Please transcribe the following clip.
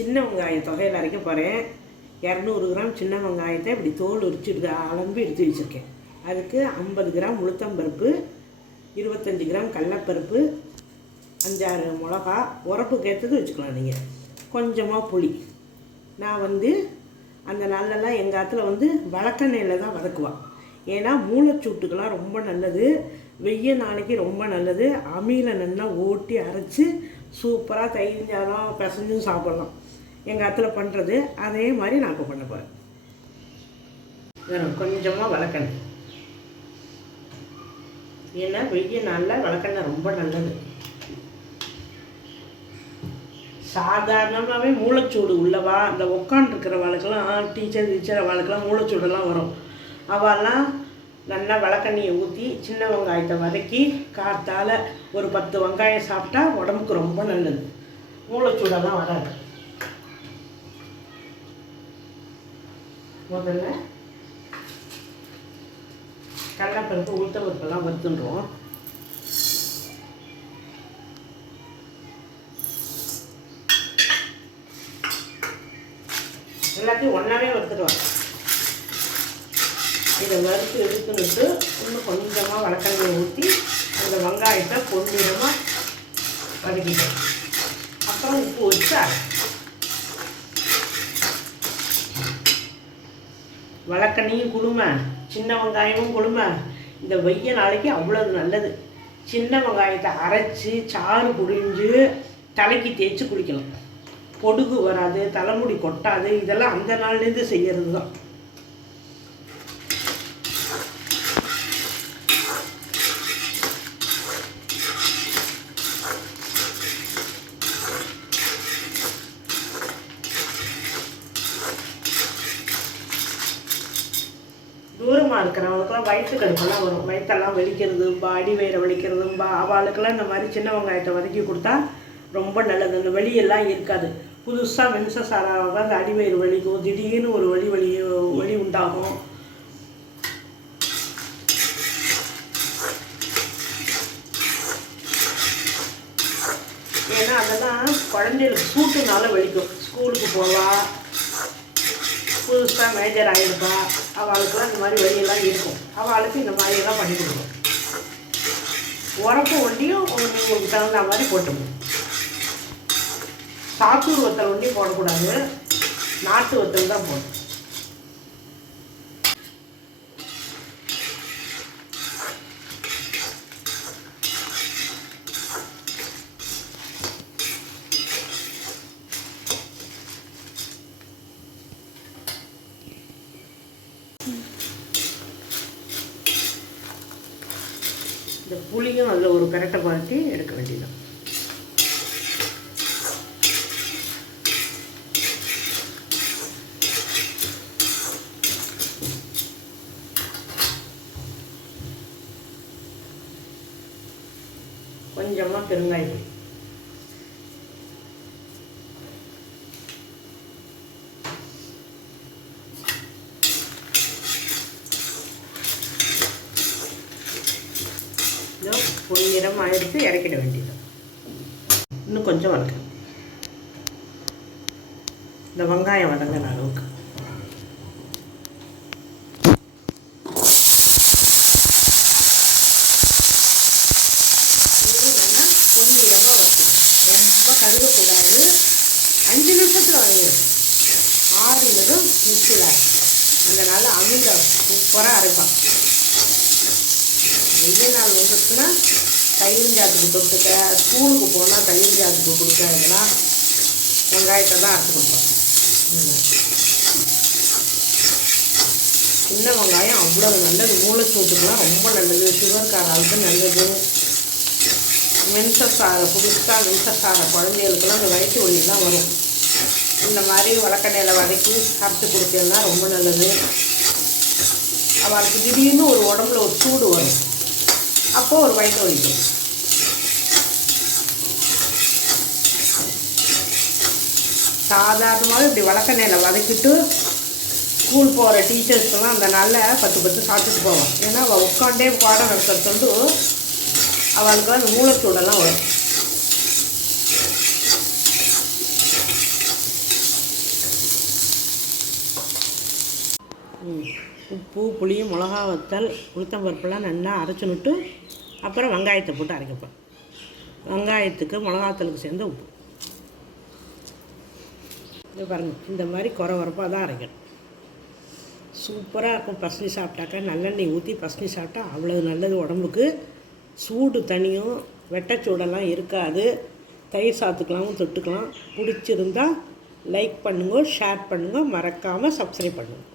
சின்ன வெங்காயம் தொகையில் அரைக்க போகிறேன் இரநூறு கிராம் சின்ன வெங்காயத்தை இப்படி தோல் உரிச்சுட்டு அளம்பு எடுத்து வச்சுருக்கேன். அதுக்கு ஐம்பது கிராம் உளுத்தம்பருப்பு இருபத்தஞ்சி கிராம் கடலப்பருப்பு அஞ்சாறு மிளகா உரப்புக்கு ஏற்றது வச்சுக்கலாம் நீங்கள் கொஞ்சமாக புளி. நான் வந்து அந்த நாளெல்லாம் எங்கள் ஆற்றுல வந்து வழக்கெண்ணெயில் தான் வதக்குவான் ஏன்னா மூளைச்சூட்டுக்கெல்லாம் ரொம்ப நல்லது வெய்ய நாளைக்கு ரொம்ப நல்லது அம்மியில் நல்லா ஓட்டி அரைச்சி சூப்பராக தயிர் சாதம் பிசைஞ்சும் சாப்பிட்லாம். எங்கள் அத்தில் பண்ணுறது அதே மாதிரி நான் இப்போ பண்ண போகிறேன் கொஞ்சமாக வளர்க்கணும். ஏன்னா வெய்ய நாளில் வளர்க்கணும் ரொம்ப நல்லது. சாதாரணமாகவே மூளைச்சூடு உள்ளவா இந்த உட்காந்துருக்கிறவாளுக்கெல்லாம் டீச்சர் டீச்சர் அவளுக்கெல்லாம் மூளைச்சூடெல்லாம் வரும். அவெல்லாம் நல்லா விளக்கண்ணியை ஊற்றி சின்ன வெங்காயத்தை வதக்கி காற்றால் ஒரு பத்து வெங்காயம் சாப்பிட்டா உடம்புக்கு ரொம்ப நல்லது. மூளைச்சூடெல்லாம் வராது. முதல்ல கடலைப்பருப்பு உளுத்தப்பருப்பெல்லாம் வறுத்துன்றோம் எல்லாத்தையும் ஒன்றாவே வறுத்துடுவாங்க இதை வறுத்து எடுத்துன்னுட்டு இன்னும் கொஞ்சமாக வழக்கண்ணியை ஊற்றி அந்த வெங்காயத்தை பொன்னிறமாக வதக்கிட்டேன் அப்புறம் உப்பு வச்சு வழக்கண்ணியும் குளுமை சின்ன வெங்காயமும் குளுமை இந்த வெய்ய நாளைக்கு அவ்வளவு நல்லது. சின்ன வெங்காயத்தை அரைச்சி சாறு புழிஞ்சு தலைக்கு தேய்ச்சி குளிக்கலாம். பொடுகு வராது தலைமுடி கொட்டாது இதெல்லாம் அந்த நாள்லேருந்து செய்கிறது தான் தூரமாக இருக்கிறவங்களுக்குலாம் வயிற்று கடுப்பெல்லாம் வரும். வயிற்றெல்லாம் வலிக்கிறதும்பா அடி வயிறை வலிக்கிறதும்பா அவளுக்கெல்லாம் இந்த மாதிரி சின்ன வெங்காயத்தை வதக்கி கொடுத்தா ரொம்ப நல்லது. அந்த வலியெல்லாம் இருக்காது. புதுசாக மென்சஸ் ஆறாக அந்த அடி வயிறு வலிக்கும். திடீர்னு ஒரு வலி வலி வலி உண்டாகும். ஏன்னா அதெல்லாம் குழந்தைகளுக்கு சூட்டுனால வலிக்கும். ஸ்கூலுக்கு போவா புதுசாக மேஜர் ஆகிருப்பா அவளுக்குலாம் இந்த மாதிரி வழியெல்லாம் இருக்கும். அவளுக்கு இந்த மாதிரியெல்லாம் பண்ணி கொடுக்கும் உரப்பு ஒண்டியும் உங்களுக்கு தகுந்த மாதிரி போட்டுக்கணும். சாத்தூர் ஒத்தல் ஒண்டி போடக்கூடாது. நாட்டு ஒத்தல் தான் போடணும். இந்த புளியும் அதில் ஒரு பெரட்டை பார்த்து எடுக்க வேண்டியதுதான். கொஞ்சமாக பெருங்காயம் இதோ பொன்னிறம் எடுத்து இறக்கிட வேண்டியது இன்னும் கொஞ்சம் வளர்க்க இந்த வெங்காயம் வதங்கின அளவுக்கு. இது வேணா பொன்னிறமாக ரொம்ப கருகக்கூடாது அஞ்சு நிமிஷத்தில் வதங்கிடும். ஆறினதும் மிக்சியில் அதனால் அமில சூப்பராக அரைப்பான் வெயில் நாள் வந்துச்சுன்னா தயிர் ஜாத்துக்கு தொட்டுக்க ஸ்கூலுக்கு போனால் தயிர் ஜாத்துக்கு கொடுக்க இதெல்லாம் வெங்காயத்தை தான் அரைச்சி கொடுப்போம். சின்ன வெங்காயம் அவ்வளோ நல்லது. மூளைச்சூட்டுக்கெலாம் ரொம்ப நல்லது. சுகர்காராளுக்கு நல்லது. மென்சஸார புதுசாக மென்சஸார குழந்தைகளுக்கெல்லாம் அந்த வயிற்று ஒளியெல்லாம் வரும். இந்த மாதிரி வழக்கடையில் வதக்கி சாப்பிட்டு கொடுத்தேன்னா ரொம்ப நல்லது. அவளுக்கு திடீர்னு ஒரு உடம்புல ஒரு சூடு வரும். அப்போது ஒரு வயிற்று ஒழிக்கும் சாதாரணமாக இப்படி வளர்க்க நேரில் வதக்கிட்டு ஸ்கூல் போகிற டீச்சர்ஸ்லாம் அந்த நாளில் பத்து பத்து சாப்பிட்டுட்டு போவோம் ஏன்னா அவள் உட்காண்டே பாடம் நடத்துறது வந்து அவளுக்கு அந்த மூளைச்சூடெல்லாம் வரும். ம். உப்பு புளியும் மிளகா வத்தல் உளுத்தம் பருப்புலாம் நல்லா அரைச்சுனுட்டு அப்புறம் வெங்காயத்தை போட்டு அரைக்கப்போம் வெங்காயத்துக்கு மிளகாத்தலுக்கு சேர்ந்த உப்பு. இது பாருங்கள் இந்த மாதிரி குறை வரப்பாக தான் அரைக்கணும். சூப்பராக இருக்கும். பசனி சாப்பிட்டாக்கா நல்லெண்ணெய் ஊற்றி பசனி சாப்பிட்டா அவ்வளோ நல்லது உடம்புக்கு. சூடு தனியும் வெட்டச்சூடெல்லாம் இருக்காது. தயிர் சாத்துக்கலாமும் தொட்டுக்கலாம். பிடிச்சிருந்தா லைக் பண்ணுங்க ஷேர் பண்ணுங்க. மறக்காமல் சப்ஸ்கிரைப் பண்ணுங்கள்